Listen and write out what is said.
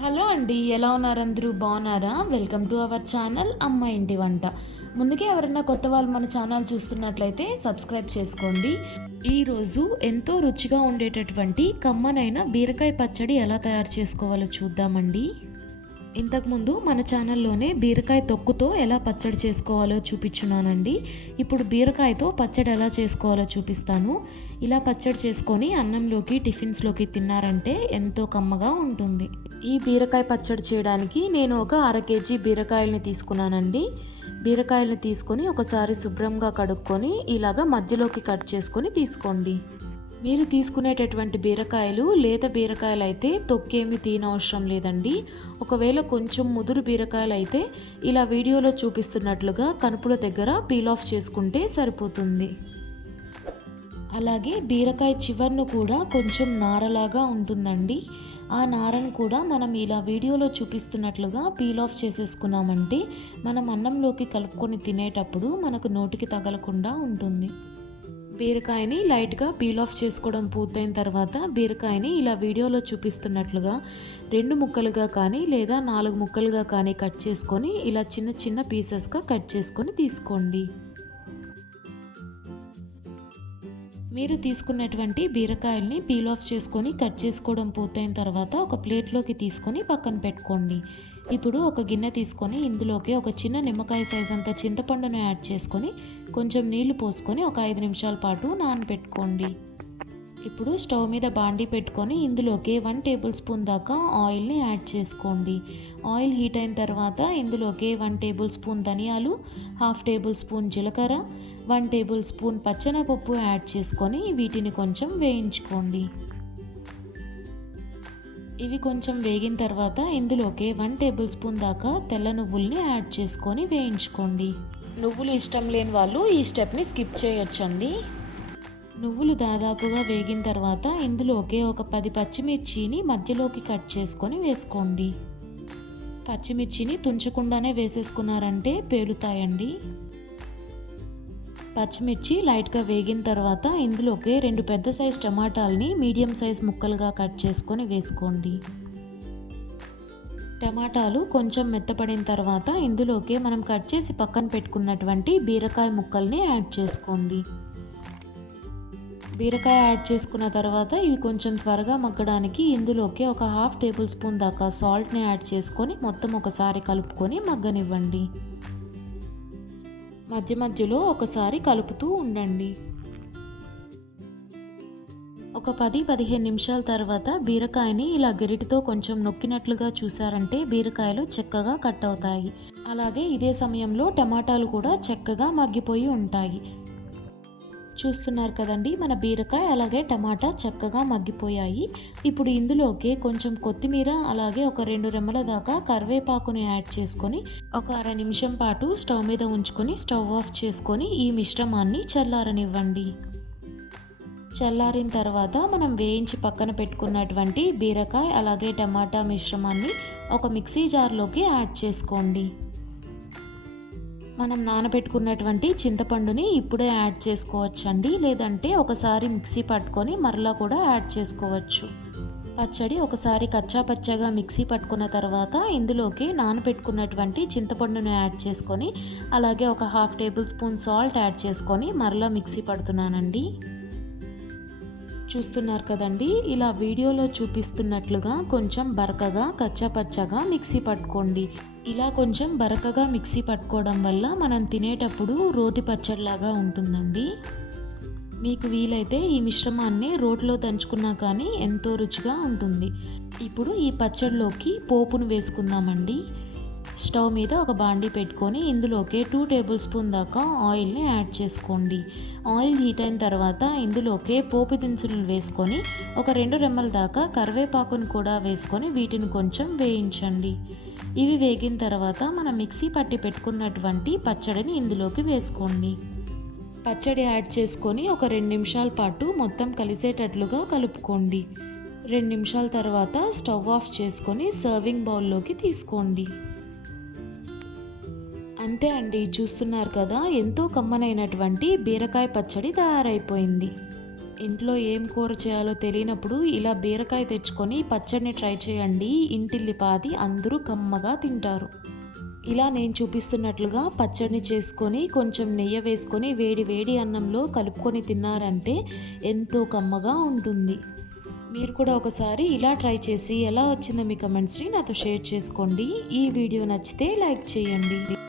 Hello అండి ఎలా ఉన్నారు అందరూ? బాగున్నారా? వెల్కమ్ టు అవర్ ఛానల్ అమ్మ ఇంటి వంట. ముందుకే ఎవరైనా కొత్త వాళ్ళు మన ఛానల్ చూస్తున్నట్లయితే సబ్స్క్రైబ్ చేసుకోండి. ఈరోజు ఎంతో రుచిగా ఉండేటటువంటి కమ్మనైన బీరకాయ పచ్చడి ఎలా తయారు చేసుకోవాలో చూద్దామండి. ఇంతకుముందు మన ఛానల్లోనే బీరకాయ తొక్కుతో ఎలా పచ్చడి చేసుకోవాలో చూపించున్నానండి. ఇప్పుడు బీరకాయతో పచ్చడి ఎలా చేసుకోవాలో చూపిస్తాను. ఇలా పచ్చడి చేసుకొని అన్నంలోకి టిఫిన్స్లోకి తిన్నారంటే ఎంతో కమ్మగా ఉంటుంది. ఈ బీరకాయ పచ్చడి చేయడానికి నేను ఒక అర కేజీ బీరకాయలని తీసుకున్నానండి. బీరకాయలను తీసుకొని ఒకసారి శుభ్రంగా కడుక్కొని ఇలాగా మధ్యలోకి కట్ చేసుకొని తీసుకోండి. మీరు తీసుకునేటటువంటి బీరకాయలు లేత బీరకాయలు అయితే తొక్కేమి తీనవసరం లేదండి. ఒకవేళ కొంచెం ముదురు బీరకాయలు అయితే ఇలా వీడియోలో చూపిస్తున్నట్లుగా కనుపుల దగ్గర పీల్ ఆఫ్ చేసుకుంటే సరిపోతుంది. అలాగే బీరకాయ చివర్ను కూడా కొంచెం నారలాగా ఉంటుందండి. ఆ నారను కూడా మనం ఇలా వీడియోలో చూపిస్తున్నట్లుగా పీల్ ఆఫ్ చేసేసుకున్నామంటే మనం అన్నంలోకి కలుపుకొని తినేటప్పుడు మనకు నోటికి తగలకుండా ఉంటుంది. బీరకాయని లైట్గా పీల్ ఆఫ్ చేసుకోవడం పూర్తయిన తర్వాత బీరకాయని ఇలా వీడియోలో చూపిస్తున్నట్లుగా రెండు ముక్కలుగా కానీ లేదా నాలుగు ముక్కలుగా కానీ కట్ చేసుకొని ఇలా చిన్న చిన్న పీసెస్గా కట్ చేసుకొని తీసుకోండి. మీరు తీసుకున్నటువంటి బీరకాయల్ని పీల్ ఆఫ్ చేసుకొని కట్ చేసుకోవడం పూర్తయిన తర్వాత ఒక ప్లేట్లోకి తీసుకొని పక్కన పెట్టుకోండి. ఇప్పుడు ఒక గిన్నె తీసుకొని ఇందులోకి ఒక చిన్న నిమ్మకాయ సైజ్ అంత చింతపండును యాడ్ చేసుకొని కొంచెం నీళ్ళు పోసుకొని ఒక ఐదు నిమిషాల పాటు నానబెట్టుకోండి. ఇప్పుడు స్టవ్ మీద బాండీ పెట్టుకొని ఇందులోకి వన్ టేబుల్ స్పూన్ దాకా ఆయిల్ని యాడ్ చేసుకోండి. ఆయిల్ హీట్ అయిన తర్వాత ఇందులోకి వన్ టేబుల్ స్పూన్ ధనియాలు హాఫ్ టేబుల్ స్పూన్ జీలకర్ర వన్ టేబుల్ స్పూన్ పచ్చనపప్పు యాడ్ చేసుకొని వీటిని కొంచెం వేయించుకోండి. ఇవి కొంచెం వేగిన తర్వాత ఇందులోకి వన్ టేబుల్ స్పూన్ దాకా తెల్ల నువ్వుల్ని యాడ్ చేసుకొని వేయించుకోండి. నువ్వులు ఇష్టం లేని వాళ్ళు ఈ స్టెప్ని స్కిప్ చేయొచ్చండి. నువ్వులు దాదాపుగా వేగిన తర్వాత ఇందులోకి ఒక పది పచ్చిమిర్చిని మధ్యలోకి కట్ చేసుకొని వేసుకోండి. పచ్చిమిర్చిని తుంచకుండానే వేసేసుకున్నారంటే పేలుతాయండి. పచ్చిమిర్చి లైట్గా వేగిన తర్వాత ఇందులోకి రెండు పెద్ద సైజ్ టమాటాలని మీడియం సైజ్ ముక్కలుగా కట్ చేసుకొని వేసుకోండి. టమాటాలు కొంచెం మెత్తపడిన తర్వాత ఇందులోకి మనం కట్ చేసి పక్కన పెట్టుకున్నటువంటి బీరకాయ ముక్కల్ని యాడ్ చేసుకోండి. బీరకాయ యాడ్ చేసుకున్న తర్వాత ఇవి కొంచెం త్వరగా మగ్గడానికి ఇందులోకి ఒక హాఫ్ టేబుల్ స్పూన్ దాకా సాల్ట్ని యాడ్ చేసుకొని మొత్తం ఒకసారి కలుపుకొని మగ్గనివ్వండి. మధ్య మధ్యలో ఒకసారి కలుపుతూ ఉండండి. ఒక పది పదిహేను నిమిషాల తర్వాత బీరకాయని ఇలా గరిటితో కొంచెం నొక్కినట్లుగా చూసారంటే బీరకాయలు చక్కగా కట్ అవుతాయి. అలాగే ఇదే సమయంలో టమాటాలు కూడా చక్కగా మగ్గిపోయి ఉంటాయి. చూస్తున్నారు కదండి. మన బీరకాయ అలాగే టమాటా చక్కగా మగ్గిపోయాయి. ఇప్పుడు ఇందులోకి కొంచెం కొత్తిమీర అలాగే ఒక రెండు రెమ్మల దాకా కరివేపాకుని యాడ్ చేసుకొని ఒక అర నిమిషం పాటు స్టవ్ మీద ఉంచుకొని స్టవ్ ఆఫ్ చేసుకొని ఈ మిశ్రమాన్ని చల్లారనివ్వండి. చల్లారిన తర్వాత మనం వేయించి పక్కన పెట్టుకున్నటువంటి బీరకాయ అలాగే టమాటా మిశ్రమాన్ని ఒక మిక్సీ జార్లోకి యాడ్ చేసుకోండి. మనం నానబెట్టుకున్నటువంటి చింతపండుని ఇప్పుడే యాడ్ చేసుకోవచ్చండి. లేదంటే ఒకసారి మిక్సీ పట్టుకొని మరలా కూడా యాడ్ చేసుకోవచ్చు. పచ్చడి ఒకసారి కచ్చా పచ్చగా మిక్సీ పట్టుకున్న తర్వాత ఇందులోకి నానబెట్టుకున్నటువంటి చింతపండును యాడ్ చేసుకొని అలాగే ఒక half tablespoon salt add చేసుకొని మరలా మిక్సీ పడుతున్నానండి. చూస్తున్నారు కదండి ఇలా వీడియోలో చూపిస్తున్నట్లుగా కొంచెం బరకగా కచ్చాపచ్చగా మిక్సీ పట్టుకోండి. ఇలా కొంచెం బరకగా మిక్సీ పట్టుకోవడం వల్ల మనం తినేటప్పుడు రోటి పచ్చడిలాగా ఉంటుందండి. మీకు వీలైతే ఈ మిశ్రమాన్ని రోట్లో దంచుకున్నా కానీ ఎంతో రుచిగా ఉంటుంది. ఇప్పుడు ఈ పచ్చడిలోకి పోపును వేసుకుందామండి. స్టవ్ మీద ఒక బాండీ పెట్టుకొని ఇందులోకి టూ టేబుల్ స్పూన్ దాకా ఆయిల్ని యాడ్ చేసుకోండి. ఆయిల్ హీట్ అయిన తర్వాత ఇందులోకి పోపు దినుసులు వేసుకొని ఒక రెండు రెమ్మల దాకా కరివేపాకును కూడా వేసుకొని వీటిని కొంచెం వేయించండి. ఇవి వేగిన తర్వాత మనం మిక్సీ పట్టి పెట్టుకున్నటువంటి పచ్చడిని ఇందులోకి వేసుకోండి. పచ్చడి యాడ్ చేసుకొని ఒక రెండు నిమిషాల పాటు మొత్తం కలిసేటట్లుగా కలుపుకోండి. రెండు నిమిషాల తర్వాత స్టవ్ ఆఫ్ చేసుకొని సర్వింగ్ బౌల్లోకి తీసుకోండి. అంతే అండి చూస్తున్నారు కదా. ఎంతో కమ్మనైనటువంటి బీరకాయ పచ్చడి తయారైపోయింది. ఇంట్లో ఏం కూర చేయాలో తెలియనప్పుడు ఇలా బీరకాయ తెచ్చుకొని పచ్చడిని ట్రై చేయండి. ఇంటిల్లిపాది అందరూ కమ్మగా తింటారు. ఇలా నేను చూపిస్తున్నట్లుగా పచ్చడిని చేసుకొని కొంచెం నెయ్యి వేసుకొని వేడి వేడి అన్నంలో కలుపుకొని తిన్నారంటే ఎంతో కమ్మగా ఉంటుంది. మీరు కూడా ఒకసారి ఇలా ట్రై చేసి ఎలా వచ్చిందో మీ కమెంట్స్ని నాతో షేర్ చేసుకోండి. ఈ వీడియో నచ్చితే లైక్ చేయండి.